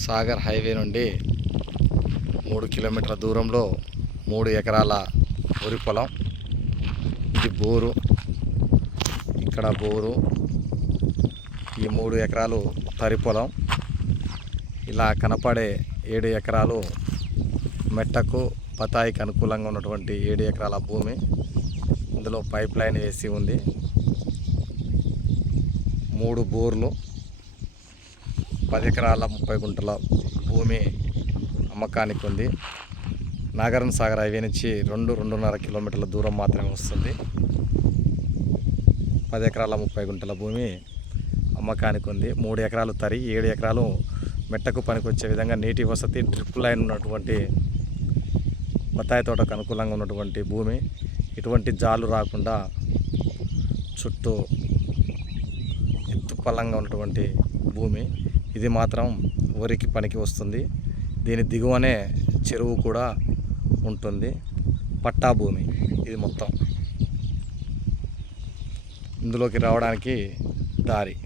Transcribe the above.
Sagar highway నుండి 3 కిలోమీటర్ల దూరంలో 3 ఎకరాల వరి పొలం. ఇది బోరు, ఇక్కడ బోరు. ఈ 3 ఎకరాలు తరి పొలం. ఇలా కనపడే 7 ఎకరాలు మెట్టకు బత్తాయికి అనుకూలంగా ఉన్నటువంటి 7 ఎకరాల భూమి. ఇందులో పైప్ లైన్ వేసి ఉంది. 3 బోర్లు, 10 ఎకరాల 30 గుంటల భూమి అమ్మకానికి ఉంది. నాగార్జున సాగర్ హైవే నుంచి 2-2.5 కిలోమీటర్ల దూరం మాత్రమే వస్తుంది. 10 ఎకరాల 30 గుంటల భూమి అమ్మకానికి ఉంది. 3 ఎకరాలు తరి, 7 ఎకరాలు మెట్టకు పనికొచ్చే విధంగా నీటి వసతి, డ్రిప్ లైన్ ఉన్నటువంటి బత్తాయి తోటకు అనుకూలంగా ఉన్నటువంటి భూమి. ఎటువంటి జాలు రాకుండా చుట్టూ ఎత్తుపల్లంగా ఉన్నటువంటి భూమి. ఇది మాత్రం వరికి పనికి వస్తుంది. దీని దిగువనే చెరువు కూడా ఉంటుంది. పట్టా భూమి ఇది మొత్తం. ఇందులోకి రావడానికి దారి.